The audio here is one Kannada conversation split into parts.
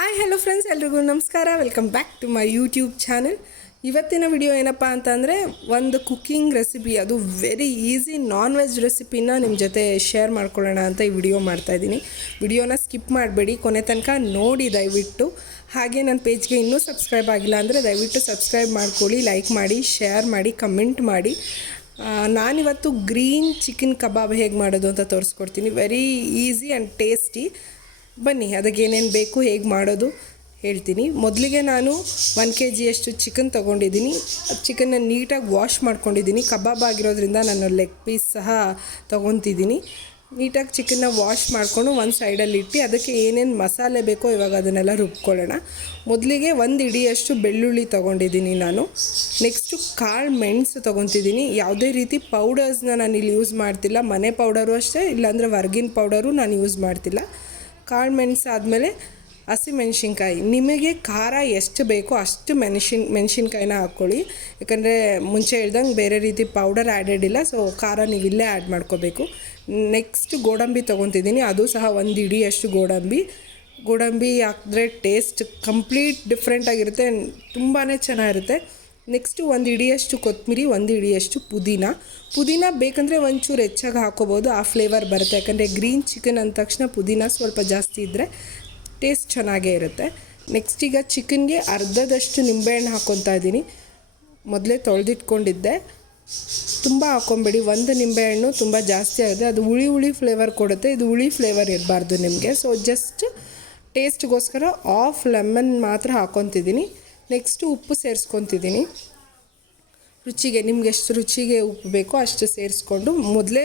ಹಾಯ್ ಹಲೋ ಫ್ರೆಂಡ್ಸ್, ಎಲ್ರಿಗೂ ನಮಸ್ಕಾರ. Welcome back to my YouTube channel. ಇವತ್ತಿನ ವಿಡಿಯೋ ಏನಪ್ಪ ಅಂತಂದರೆ ಒಂದು ಕುಕ್ಕಿಂಗ್ ರೆಸಿಪಿ, ಅದು ವೆರಿ ಈಸಿ ನಾನ್ ವೆಜ್ ರೆಸಿಪಿನ ನಿಮ್ಮ ಜೊತೆ ಶೇರ್ ಮಾಡ್ಕೊಳ್ಳೋಣ ಅಂತ ಈ ವಿಡಿಯೋ ಮಾಡ್ತಾಯಿದ್ದೀನಿ. ವಿಡಿಯೋನ ಸ್ಕಿಪ್ ಮಾಡಬೇಡಿ, ಕೊನೆ ತನಕ ನೋಡಿ ದಯವಿಟ್ಟು. ಹಾಗೆ ನನ್ನ ಪೇಜ್ಗೆ ಇನ್ನೂ ಸಬ್ಸ್ಕ್ರೈಬ್ ಆಗಿಲ್ಲ ಅಂದರೆ ದಯವಿಟ್ಟು ಸಬ್ಸ್ಕ್ರೈಬ್ ಮಾಡ್ಕೊಳ್ಳಿ, ಲೈಕ್ ಮಾಡಿ, ಶೇರ್ ಮಾಡಿ, ಕಮೆಂಟ್ ಮಾಡಿ. ನಾನಿವತ್ತು ಗ್ರೀನ್ ಚಿಕನ್ ಕಬಾಬ್ ಹೇಗೆ ಮಾಡೋದು ಅಂತ ತೋರಿಸ್ಕೊಡ್ತೀನಿ. Very easy and tasty. ಬನ್ನಿ, ಅದಕ್ಕೆ ಏನೇನು ಬೇಕು, ಹೇಗೆ ಮಾಡೋದು ಹೇಳ್ತೀನಿ. ಮೊದಲಿಗೆ ನಾನು 1 kg ಚಿಕನ್ ತೊಗೊಂಡಿದ್ದೀನಿ. ಚಿಕನ್ನ ನೀಟಾಗಿ ವಾಶ್ ಮಾಡ್ಕೊಂಡಿದ್ದೀನಿ. ಕಬಾಬ್ ಆಗಿರೋದ್ರಿಂದ ನಾನು ಲೆಗ್ ಪೀಸ್ ಸಹ ತೊಗೊತಿದ್ದೀನಿ. ನೀಟಾಗಿ ಚಿಕನ್ನ ವಾಶ್ ಮಾಡಿಕೊಂಡು ಒಂದು ಸೈಡಲ್ಲಿ ಇಟ್ಟು ಅದಕ್ಕೆ ಏನೇನು ಮಸಾಲೆ ಬೇಕೋ ಇವಾಗ ಅದನ್ನೆಲ್ಲ ರುಬ್ಕೊಳ್ಳೋಣ. ಮೊದಲಿಗೆ 1 ಹಿಡಿಯಷ್ಟು ಬೆಳ್ಳುಳ್ಳಿ ತೊಗೊಂಡಿದ್ದೀನಿ ನಾನು. ನೆಕ್ಸ್ಟು ಕಾಳು ಮೆಣಸು ತೊಗೊತಿದ್ದೀನಿ. ಯಾವುದೇ ರೀತಿ ಪೌಡರ್ಸ್ನ ನಾನು ಇಲ್ಲಿ ಯೂಸ್ ಮಾಡ್ತಿಲ್ಲ. ಮನೆ ಪೌಡರು ಅಷ್ಟೇ, ಇಲ್ಲಾಂದರೆ ಹೊರ್ಗಿನ ಪೌಡರು ನಾನು ಯೂಸ್ ಮಾಡ್ತಿಲ್ಲ. ಕಾಳು ಮೆಣಸು ಆದಮೇಲೆ ಹಸಿಮೆಣ್ಸಿನ್ಕಾಯಿ. ನಿಮಗೆ ಖಾರ ಎಷ್ಟು ಬೇಕೋ ಅಷ್ಟು ಮೆಣಸಿನ್ಕಾಯಿನ ಹಾಕ್ಕೊಳ್ಳಿ. ಯಾಕಂದರೆ ಮುಂಚೆ ಹೇಳ್ದಂಗೆ ಬೇರೆ ರೀತಿ ಪೌಡರ್ ಆ್ಯಡೆಡ್ ಇಲ್ಲ, ಸೊ ಖಾರ ನೀವು ಇಲ್ಲೇ ಆ್ಯಡ್ ಮಾಡ್ಕೋಬೇಕು. ನೆಕ್ಸ್ಟ್ ಗೋಡಂಬಿ ತೊಗೊತಿದ್ದೀನಿ. ಅದು ಸಹ 1 ಹಿಡಿಯಷ್ಟು ಗೋಡಂಬಿ ಹಾಕಿದ್ರೆ ಟೇಸ್ಟ್ ಕಂಪ್ಲೀಟ್ ಡಿಫ್ರೆಂಟಾಗಿರುತ್ತೆ, ತುಂಬಾ ಚೆನ್ನಾಗಿರುತ್ತೆ. ನೆಕ್ಸ್ಟು 1 ಹಿಡಿಯಷ್ಟು ಕೊತ್ತಂಬರಿ, 1 ಹಿಡಿಯಷ್ಟು ಪುದೀನ ಬೇಕಂದರೆ ಒಂಚೂರು ಹೆಚ್ಚಾಗಿ ಹಾಕೋಬೋದು, ಆ ಫ್ಲೇವರ್ ಬರುತ್ತೆ. ಯಾಕಂದರೆ ಗ್ರೀನ್ ಚಿಕನ್ ಅಂದ ತಕ್ಷಣ ಪುದೀನ ಸ್ವಲ್ಪ ಜಾಸ್ತಿ ಇದ್ದರೆ ಟೇಸ್ಟ್ ಚೆನ್ನಾಗೇ ಇರುತ್ತೆ. ನೆಕ್ಸ್ಟ್ ಈಗ ಚಿಕನ್ಗೆ ಅರ್ಧದಷ್ಟು ನಿಂಬೆಹಣ್ಣು ಹಾಕ್ಕೊತಾ ಇದ್ದೀನಿ. ಮೊದಲೇ ತೊಳೆದಿಟ್ಕೊಂಡಿದ್ದೆ. ತುಂಬ ಹಾಕ್ಕೊಂಬೇಡಿ, 1 ನಿಂಬೆಹಣ್ಣು ತುಂಬ ಜಾಸ್ತಿ ಆಗಿದೆ, ಅದು ಹುಳಿ ಫ್ಲೇವರ್ ಕೊಡುತ್ತೆ. ಇದು ಹುಳಿ ಫ್ಲೇವರ್ ಇರಬಾರ್ದು ನಿಮಗೆ. ಸೊ ಜಸ್ಟ್ ಟೇಸ್ಟ್ಗೋಸ್ಕರ ಹಾಫ್ ಲೆಮನ್ ಮಾತ್ರ ಹಾಕ್ಕೊತಿದ್ದೀನಿ. ನೆಕ್ಸ್ಟು ಉಪ್ಪು ಸೇರಿಸ್ಕೊತಿದ್ದೀನಿ. ರುಚಿಗೆ ನಿಮ್ಗೆ ಎಷ್ಟು ರುಚಿಗೆ ಉಪ್ಪು ಬೇಕೋ ಅಷ್ಟು ಸೇರಿಸ್ಕೊಂಡು ಮೊದಲೇ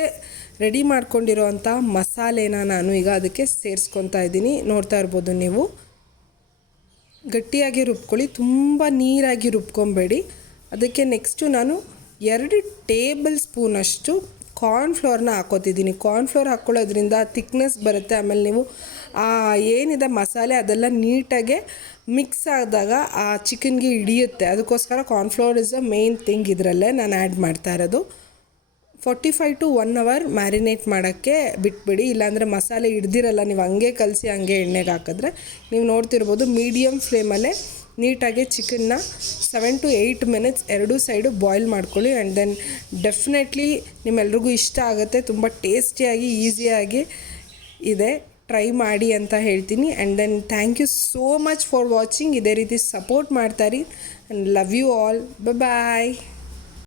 ರೆಡಿ ಮಾಡ್ಕೊಂಡಿರೋ ಅಂಥ ಮಸಾಲೆನ ನಾನು ಈಗ ಅದಕ್ಕೆ ಸೇರಿಸ್ಕೊತಾ ಇದ್ದೀನಿ. ನೋಡ್ತಾ ಇರ್ಬೋದು ನೀವು. ಗಟ್ಟಿಯಾಗಿ ರುಬ್ಕೊಳ್ಳಿ, ತುಂಬ ನೀರಾಗಿ ರುಬ್ಕೊಬೇಡಿ. ಅದಕ್ಕೆ ನೆಕ್ಸ್ಟು ನಾನು 2 ಟೇಬಲ್ ಸ್ಪೂನಷ್ಟು ಕಾರ್ನ್ಫ್ಲೋರ್ನ ಹಾಕೋತಿದ್ದೀನಿ. ಕಾರ್ನ್ಫ್ಲೋರ್ ಹಾಕ್ಕೊಳ್ಳೋದ್ರಿಂದ ಥಿಕ್ನೆಸ್ ಬರುತ್ತೆ. ಆಮೇಲೆ ನೀವು ಏನಿದೆ ಮಸಾಲೆ ಅದೆಲ್ಲ ನೀಟಾಗೆ ಮಿಕ್ಸ್ ಆದಾಗ ಆ ಚಿಕನ್ಗೆ ಹಿಡಿಯುತ್ತೆ. ಅದಕ್ಕೋಸ್ಕರ cornflour is a main thing. ಇದರಲ್ಲೇ ನಾನು ಆ್ಯಡ್ ಮಾಡ್ತಾ ಇರೋದು. 45 to 1 hour ಮ್ಯಾರಿನೇಟ್ ಮಾಡೋಕ್ಕೆ ಬಿಟ್ಬಿಡಿ, ಇಲ್ಲಾಂದರೆ ಮಸಾಲೆ ಹಿಡ್ದಿರಲ್ಲ. ನೀವು ಹಂಗೆ ಕಲಸಿ ಹಂಗೆ ಎಣ್ಣೆಗೆ ಹಾಕಿದ್ರೆ ನೀವು ನೋಡ್ತಿರ್ಬೋದು ಮೀಡಿಯಮ್ ಫ್ಲೇಮಲ್ಲೇ ನೀಟಾಗಿ ಚಿಕನ್ನ 7 to 8 minutes ಎರಡೂ ಸೈಡು ಬಾಯ್ಲ್ ಮಾಡ್ಕೊಳ್ಳಿ. ಆ್ಯಂಡ್ ದೆನ್ ಡೆಫಿನೆಟ್ಲಿ ನಿಮ್ಮೆಲ್ರಿಗೂ ಇಷ್ಟ ಆಗುತ್ತೆ. ತುಂಬ ಟೇಸ್ಟಿಯಾಗಿ ಈಸಿಯಾಗಿ ಇದೆ, ಟ್ರೈ ಮಾಡಿ ಅಂತ ಹೇಳ್ತೀನಿ. And then thank you so much for watching. ಇದೇ ರೀತಿ ಸಪೋರ್ಟ್ ಮಾಡ್ತಾರಿ. And love you all. Bye.